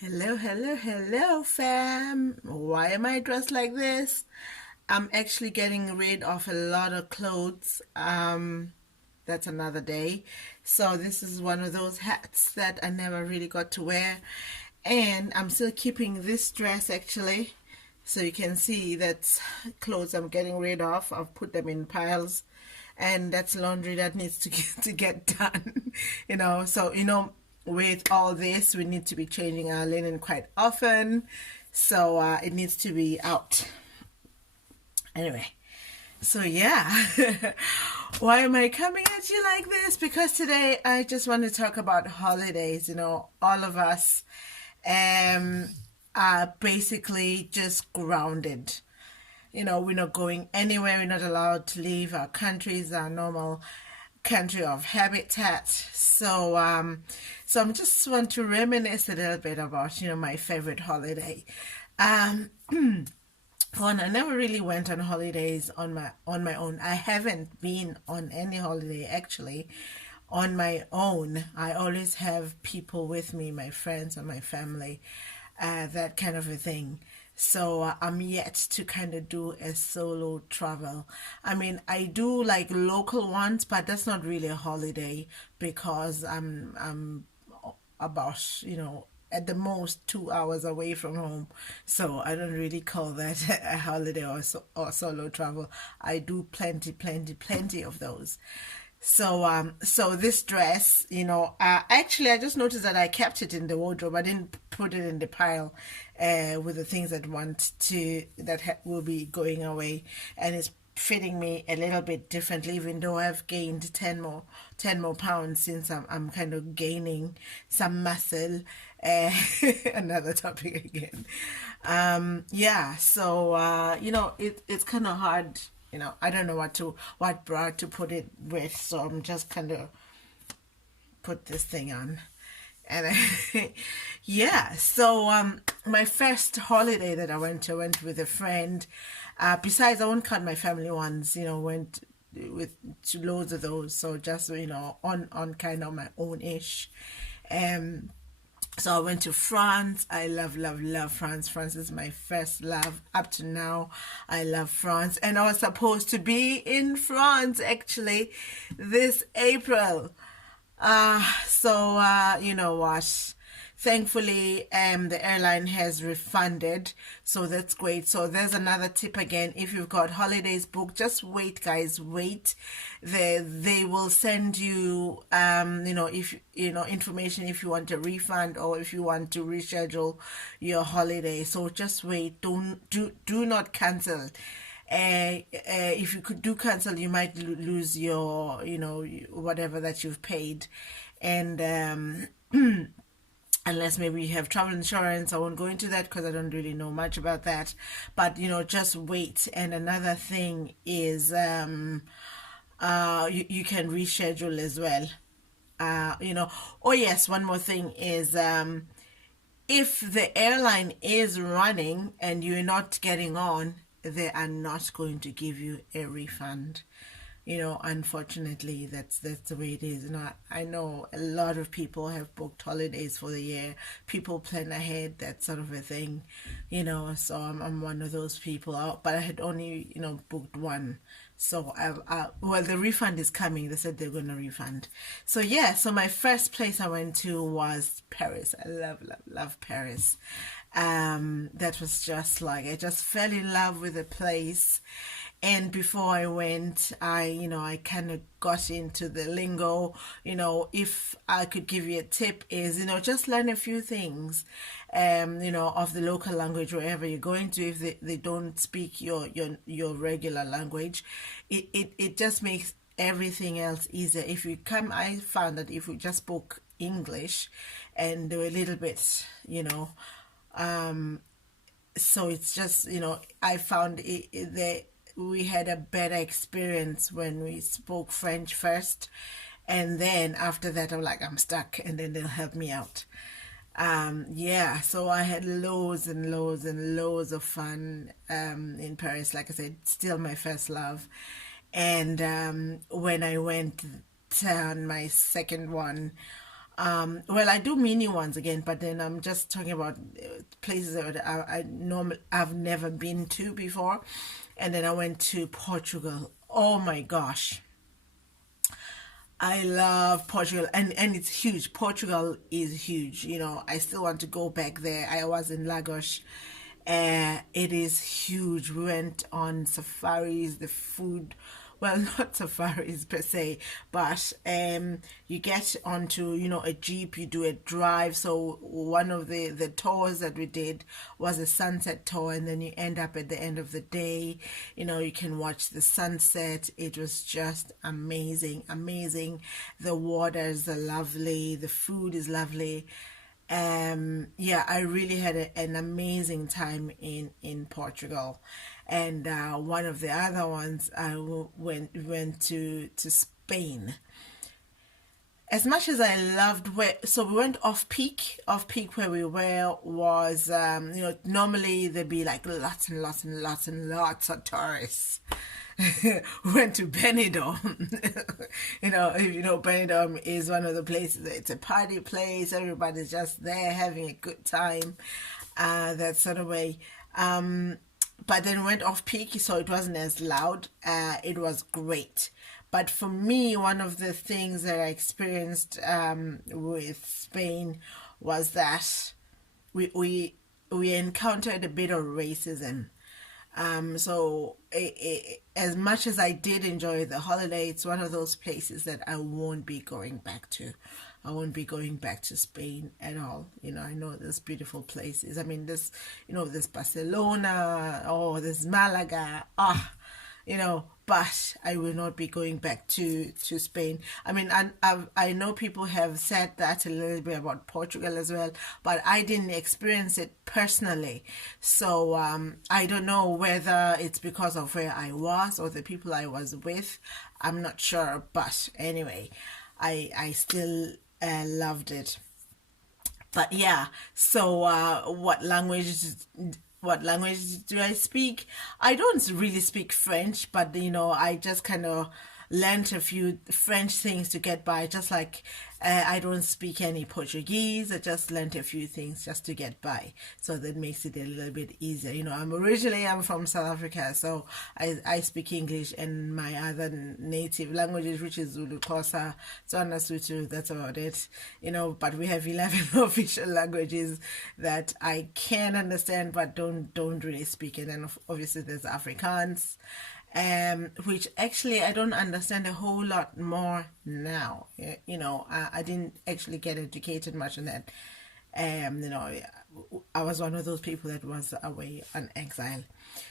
Hello, hello, hello, fam. Why am I dressed like this? I'm actually getting rid of a lot of clothes. That's another day. So this is one of those hats that I never really got to wear. And I'm still keeping this dress actually. So you can see that's clothes I'm getting rid of. I've put them in piles, and that's laundry that needs to get done. So with all this, we need to be changing our linen quite often. So it needs to be out. Anyway, so yeah, why am I coming at you like this? Because today I just want to talk about holidays. All of us um, are basically just grounded. We're not going anywhere. We're not allowed to leave our countries, our normal country of habitat. So I'm just want to reminisce a little bit about my favorite holiday. Um, One, I never really went on holidays on my own. I haven't been on any holiday actually on my own. I always have people with me, my friends or my family, that kind of a thing. So I'm yet to kind of do a solo travel. I mean, I do like local ones, but that's not really a holiday because I'm about, at the most 2 hours away from home. So I don't really call that a holiday or solo travel. I do plenty, plenty, plenty of those. So this dress, actually, I just noticed that I kept it in the wardrobe. I didn't put it in the pile, with the things that will be going away, and it's fitting me a little bit differently. Even though I've gained ten more pounds since I'm kind of gaining some muscle. Uh, Another topic again. Yeah. So it's kind of hard. I don't know what bra to put it with, so I'm just kind of put this thing on. And yeah, so my first holiday that I went with a friend. Besides, I won't count my family ones. Went with to loads of those. So just on kind of my own ish. Um, so I went to France. I love, love, love France. France is my first love up to now. I love France. And I was supposed to be in France actually this April. You know what? Thankfully, the airline has refunded, so that's great. So there's another tip again. If you've got holidays booked, just wait, guys. Wait. They will send you, if information if you want a refund or if you want to reschedule your holiday. So just wait. Do not cancel. If you could do cancel, you might lose your, whatever that you've paid, and unless maybe you have travel insurance. I won't go into that because I don't really know much about that. But just wait. And another thing is, you can reschedule as well. Oh yes, one more thing is, if the airline is running and you're not getting on, they are not going to give you a refund. Unfortunately, that's the way it is. I know a lot of people have booked holidays for the year. People plan ahead, that sort of a thing. So I'm one of those people. But I had only booked one. So well, the refund is coming. They said they're going to refund. So yeah, so my first place I went to was Paris. I love, love, love Paris. That was just like, I just fell in love with the place. And before I went, I kind of got into the lingo. If I could give you a tip is, just learn a few things, of the local language wherever you're going to. If they don't speak your regular language, it just makes everything else easier. I found that if we just spoke English and do a little bit, so it's just, I found we had a better experience when we spoke French first, and then after that I'm stuck, and then they'll help me out. Yeah, so I had loads and loads and loads of fun in Paris. Like I said, still my first love. And when I went on my second one, Well, I do mini ones again, but then I'm just talking about places that I've never been to before. And then I went to Portugal. Oh my gosh. I love Portugal, and it's huge. Portugal is huge. I still want to go back there. I was in Lagos. It is huge. We went on safaris. The food, well, not safaris per se, but you get onto a jeep. You do a drive. So one of the tours that we did was a sunset tour, and then you end up at the end of the day. You can watch the sunset. It was just amazing, amazing. The waters are lovely. The food is lovely. Yeah, I really had an amazing time in Portugal. And one of the other ones, went to Spain. As much as I loved so we went off peak where we were was, normally there'd be like lots and lots and lots and lots of tourists. Went to Benidorm. If you know, Benidorm is one of the places. It's a party place. Everybody's just there having a good time. That sort of way. But then went off peak, so it wasn't as loud. It was great. But for me, one of the things that I experienced with Spain was that we encountered a bit of racism. So as much as I did enjoy the holiday, it's one of those places that I won't be going back to. I won't be going back to Spain at all. I know there's beautiful places. I mean, there's Barcelona, or there's Malaga, but I will not be going back to Spain. I mean, I know people have said that a little bit about Portugal as well, but I didn't experience it personally. So I don't know whether it's because of where I was or the people I was with. I'm not sure, but anyway, I still loved it. But yeah, so what language do I speak? I don't really speak French, but I just kind of learned a few French things to get by. Just like I don't speak any Portuguese. I just learned a few things just to get by. So that makes it a little bit easier. I'm from South Africa, so I speak English and my other native languages, which is Zulu, Xhosa, Tswana, Sotho. That's about it. But we have 11 official languages that I can understand but don't really speak. And then obviously there's Afrikaans, which actually I don't understand a whole lot more now. I didn't actually get educated much on that. I was one of those people that was away on exile.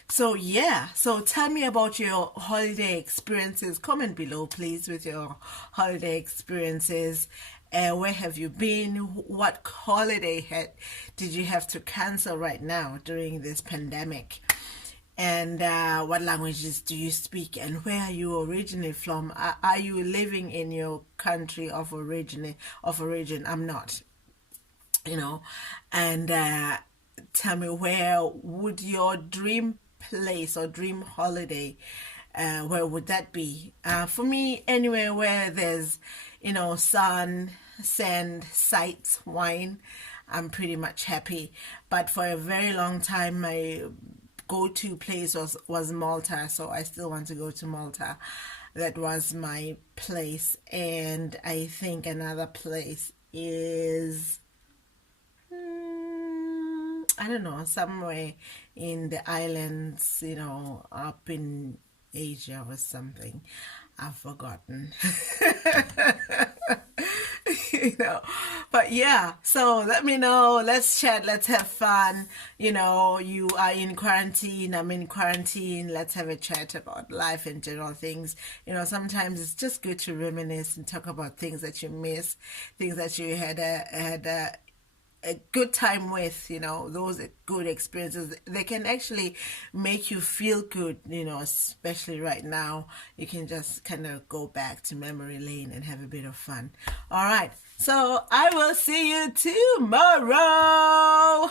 So yeah, so tell me about your holiday experiences. Comment below, please, with your holiday experiences. Where have you been? What holiday did you have to cancel right now during this pandemic? And what languages do you speak, and where are you originally from? Are you living in your country of origin? I'm not, and tell me, where would your dream place or dream holiday, where would that be? For me, anywhere where there's sun, sand, sights, wine, I'm pretty much happy. But for a very long time, my go-to place was Malta, so I still want to go to Malta. That was my place. And I think another place is, I don't know, somewhere in the islands, up in Asia or something. I've forgotten. But yeah, so let me know, let's chat, let's have fun. You are in quarantine, I'm in quarantine. Let's have a chat about life and general things. Sometimes it's just good to reminisce and talk about things that you miss, things that you had a good time with. Those good experiences, they can actually make you feel good. Especially right now, you can just kind of go back to memory lane and have a bit of fun. All right, so I will see you tomorrow.